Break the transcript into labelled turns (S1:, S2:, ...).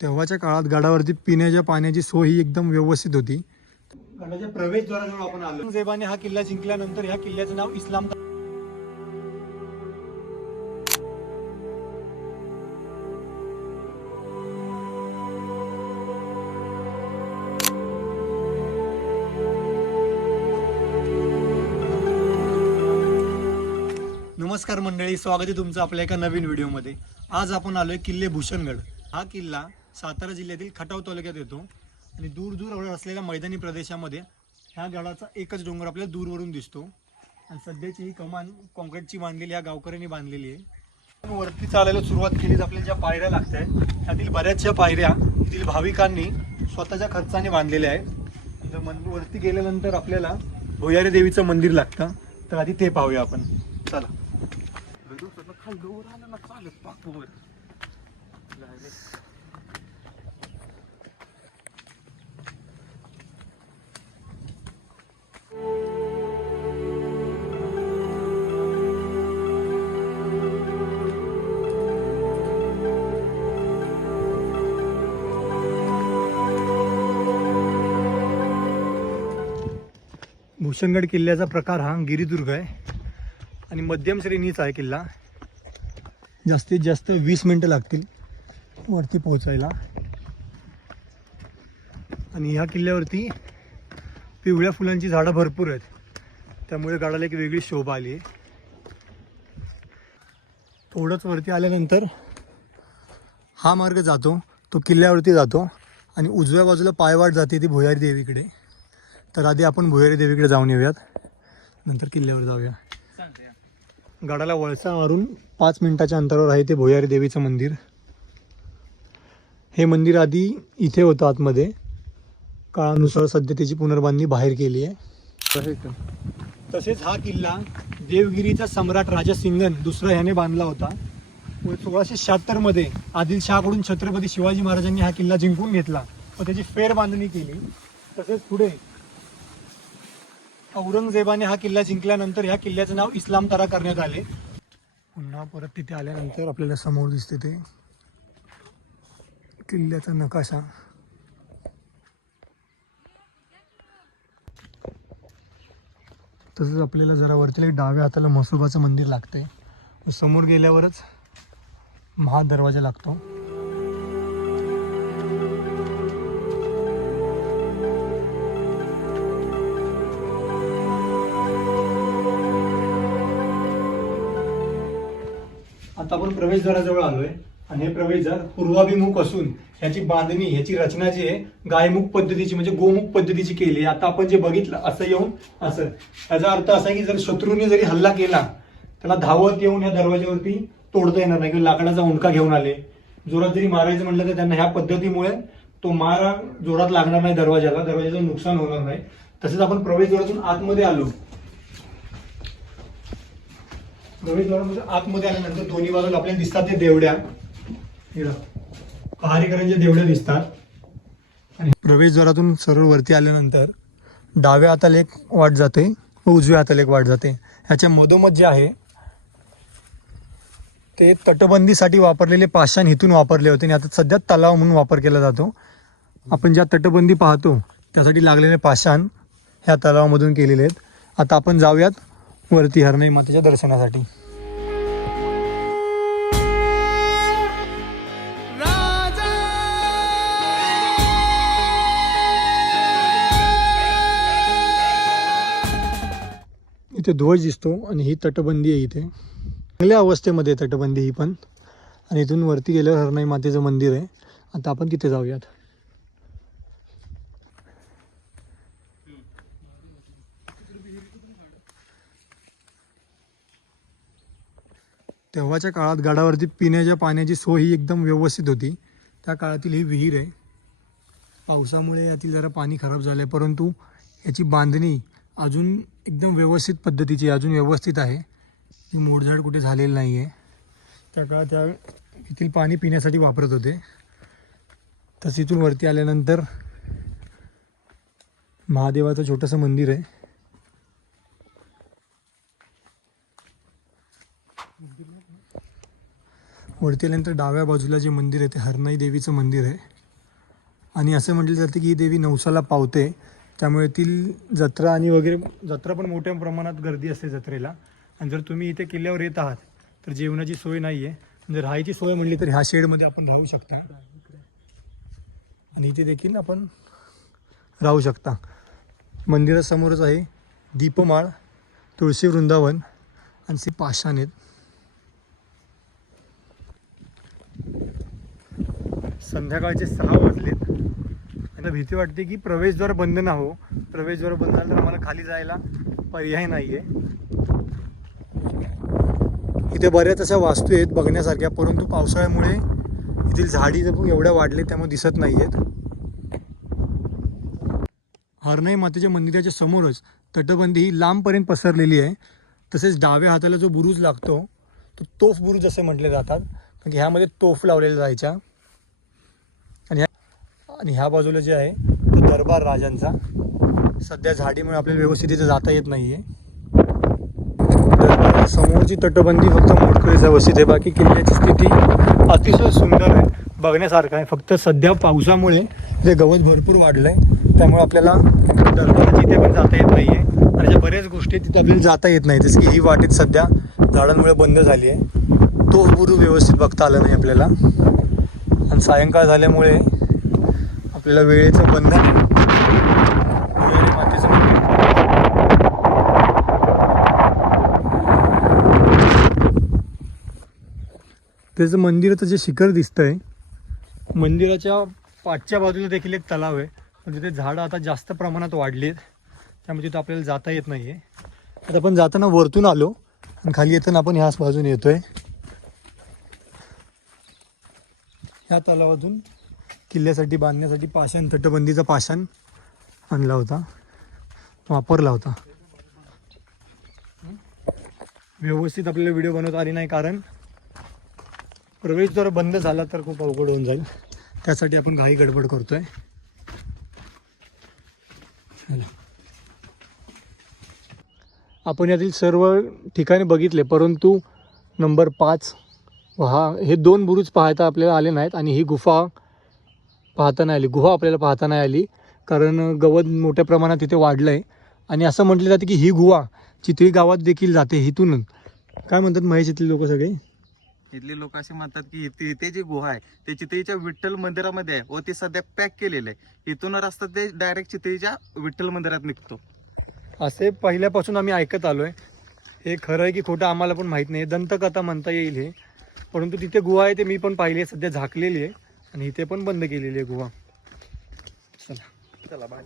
S1: तेव्हाच्या काळात गडावरती पिण्याच्या पाण्याची सोय ही एकदम व्यवस्थित होती. गडाच्या प्रवेशद्वाराजवळ आपण आलो. हा किल्ला जिंकल्यानंतर ह्या किल्ल्याचं नाव इस्लाम नमस्कार मंडळी स्वागत आहे तुमचं आपल्या एका नवीन व्हिडिओमध्ये. आज आपण आलोय किल्ले भूषणगड. हा किल्ला सातारा जिल्ह्यातील खटाव तालुक्यात येतो. आणि दूर दूर असलेल्या मैदानी प्रदेशामध्ये ह्या गडाचा एकच डोंगर आपल्याला दूरवरून दिसतो. आणि सध्याची ही कमान कॉन्क्रीटची बांधलेली या गावकऱ्यांनी बांधलेली आहे. वरती चालायला सुरुवात केली तर आपल्याला ज्या पायऱ्या लागत आहेत त्यातील बऱ्याचशा पायऱ्या येथील भाविकांनी स्वतःच्या खर्चाने बांधलेल्या आहेत. जर मन वरती गेल्यानंतर आपल्याला भुयारी देवीचं मंदिर लागतं. तर आधी ते पाहूया आपण. चला. भूषणगड किल्ल्याचा प्रकार हा गिरिदुर्ग आहे. आणि मध्यम श्रेणीचा आहे किल्ला. जास्तीत जास्त वीस मिनटं लागतील वरती पोहोचायला. आणि ह्या किल्ल्यावरती पिवळ्या फुलांची झाडं भरपूर आहेत. त्यामुळे गडाला एक वेगळी शोभा आली आहे. थोडंच वरती आल्यानंतर हा मार्ग जातो तो किल्ल्यावरती जातो. आणि उजव्या बाजूला पायवाट जाते ती भुयारी देवीकडे. तर आधी आपण भुयारी देवीकडे जाऊन येऊयात. नंतर किल्ल्यावर जाऊया. गडाला वळसा मारून पाच मिनिटाच्या अंतरावर आहे ते भुयारी देवीचं मंदिर. हे मंदिर आधी इथे होतं आतमध्ये. काळानुसार सध्या त्याची पुनर्बांधणी बाहेर केली आहे. तसेच हा किल्ला देवगिरीचा सम्राट राजा सिंगन दुसरा ह्याने बांधला होता. व सोळाशे शहात्तरमध्ये आदिलशहाकडून छत्रपती शिवाजी महाराजांनी हा किल्ला जिंकून घेतला. व त्याची फेरबांधणी केली. तसेच पुढे औरंगजेबाने हा किल्ला जिंकल्यानंतर ह्या किल्ल्याचं नाव इस्लाम तारा करण्यात आले. पुन्हा परत तिथे आल्यानंतर आपल्याला समोर दिसते ते. किल्ल्याचा नकाशा. तसंच आपल्याला जरा वरती एक डाव्या हाताला म्हसोबाचं मंदिर लागतंय. समोर गेल्यावरच महादरवाजा लागतो. आता आपण प्रवेशद्वाराजवळ आलोय. आणि हे प्रवेशद्वार पूर्वाभिमुख असून ह्याची बांधणी ह्याची रचना जी आहे गायमुख पद्धतीची म्हणजे गोमुख पद्धतीची केली आहे. आता आपण जे बघितलं असं येऊन असं. त्याचा अर्थ असा की जर शत्रूने जरी हल्ला केला त्याला धावत येऊन ह्या दरवाज्यावरती तोडता येणार नाही किंवा लाकडाचा उंडका घेऊन आले. जोरात जरी मारायचं म्हटलं तर त्यांना ह्या पद्धतीमुळे तो मारा जोरात लागणार नाही दरवाजाला दरवाजाचं नुकसान होणार नाही. तसेच आपण प्रवेशद्वारातून आतमध्ये आलो. प्रवेशद्वारामध्ये म्हणजे आतमध्ये आल्यानंतर दोन्ही बाजूला आपल्याला दिसतात ते देवड्या. पहारीकरांच्या देवड्या दिसतात. आणि प्रवेशद्वारातून सरळ वरती आल्यानंतर डाव्या हाताला एक वाट जाते व उजव्या हाताला एक वाट जाते. ह्याच्या मधोमध जे आहे ते तटबंदीसाठी वापरलेले पाषाण इथून वापरले होते. आणि आता सध्या तलाव म्हणून वापर केला जातो. आपण ज्या तटबंदी पाहतो त्यासाठी लागलेले पाषाण ह्या तलावामधून केलेले आहेत. आता आपण जाऊयात. वरती हरणाई मातेच्या दर्शनासाठी. इथे ध्वज दिसतो आणि ही तटबंदी आहे इथे. चांगल्या अवस्थेमध्ये तटबंदी ही पण. आणि इथून वरती गेल्यावर हरणाई मातेचं मंदिर आहे. आता आपण तिथे जाऊयात. तेव्हाच्या काळात गडावरती पिण्याच्या पाण्याची सोय ही एकदम व्यवस्थित होती. त्या काळातील ही विहीर आहे. पावसामुळे यातील जरा पाणी खराब झालं आहे परंतु याची बांधणी अजून एकदम व्यवस्थित पद्धतीची आहे, अजून व्यवस्थित आहे. ती मोडझाड कुठे झालेली नाही आहे त्या काळात त्या येथील पाणी पिण्यासाठी वापरत होते. तसं इथून वरती आल्यानंतर महादेवाचं छोटंसं मंदिर आहे. वरती आल्यानंतर डाव्या बाजूला जे मंदिर आहे ते हरनाई देवीचं मंदिर आहे. आणि असं म्हटलं जातं की ही देवी नवसाला पावते. त्यामुळे ती जत्रा आणि वगैरे जत्रा पण मोठ्या प्रमाणात गर्दी असते जत्रेला. आणि जर तुम्ही इथे किल्ल्यावर येत आहात तर जेवणाची सोय नाही आहे जर राहायची सोय म्हणली तर ह्या शेडमध्ये आपण राहू शकता. आणि इथे देखील आपण राहू शकता. मंदिरासमोरच आहे दीपमाळ तुळशी वृंदावन आणि सी पाषाण आहेत. संध्याकाळचे सहा वाजलेत. आता भीती वाटते की प्रवेशद्वार बंद ना हो. प्रवेशद्वार बंद झालं तर आम्हाला खाली जायला पर्याय नाही आहे इथे बऱ्याच अशा वास्तू आहेत बघण्यासारख्या परंतु पावसाळ्यामुळे येथील झाडी जर एवढ्या वाढले त्यामुळे दिसत नाही आहेत हरनाई मातेच्या मंदिराच्या समोरच तटबंदी ही लांबपर्यंत पसरलेली आहे. तसेच डाव्या हाताला जो बुरुज लागतो तो तोफ बुरुज असे म्हटले जातात. कारण की ह्यामध्ये तोफ लावलेल्या जायच्या आणि ह्या बाजूला जे आहे तो दरबार राजांचा. सध्या झाडीमुळे आपल्याला व्यवस्थित इथे जाता येत नाही आहे समोरची तटबंदी फक्त मोडकळीचा व्यवस्थित आहे. बाकी किल्ल्याची स्थिती अतिशय सुंदर आहे. बघण्यासारखं आहे. फक्त सध्या पावसामुळे जे गवत भरपूर वाढलं आहे त्यामुळे आपल्याला दरबाराच्या इथे पण जाता येत नाही आहे आणि ज्या बऱ्याच गोष्टी तिथे आपल्याला जाता येत नाही जसं की ही वाटेत सध्या झाडांमुळे बंद झाली आहे. तो बुरू व्यवस्थित बघता आलं नाही आपल्याला. आणि सायंकाळ झाल्यामुळे आपल्याला वेळेचं बंधन भुयारी मातेचं मंदिर त्याचं मंदिराचं जे शिखर दिसतंय मंदिराच्या पाठच्या बाजूला देखील एक तलाव आहे. पण तिथे झाडं आता जास्त प्रमाणात वाढली आहेत त्यामुळे तिथं आपल्याला जाता येत नाही आहे आता आपण जाताना वरतून आलो आणि खाली येताना आपण ह्याच बाजूने येतोय. ह्या तलावातून किल्ल्यासाठी बांधण्यासाठी पाषाण तटबंदीचा पाषाण आणला होता. वापरला होता. व्यवस्थित आपल्याला व्हिडिओ बनवता आली नाही कारण प्रवेशद्वार बंद झाला तर खूप अवघड होऊन जाईल. त्यासाठी आपण घाई गडबड करतोय. आपण यातील सर्व ठिकाणी बघितले परंतु नंबर पाच व हा हे दोन बुरुज पाहता आपल्याला आले नाहीत आणि ही गुफा पाहता नाही आली. गुहा आपल्याला पाहता नाही आली. कारण गवत मोठ्या प्रमाणात तिथे वाढलं आहे आणि असं म्हटलं जातं की ही गुहा चितळी गावात देखील जाते इथून काय म्हणतात महेश इथले लोक सगळे?
S2: इथले लोक असे म्हणतात की इथे इथे जी गुहा आहे ते चितळीच्या विठ्ठल मंदिरामध्ये आहे. व ते सध्या पॅक केलेलं आहे. इथून रस्ता ते डायरेक्ट चितळीच्या विठ्ठल मंदिरात निघतो.
S1: असे पहिल्यापासून आम्ही ऐकत आलोय. हे खरं आहे की खोटं आम्हाला पण माहीत नाही. दंतकथा म्हणता येईल हे. परंतु तिथे गुहा आहे ते मी पण पाहिली आहे. सध्या झाकलेली आहे. आणि इथे पण बंद केलेली आहे गुहा. चला.
S2: चला बाय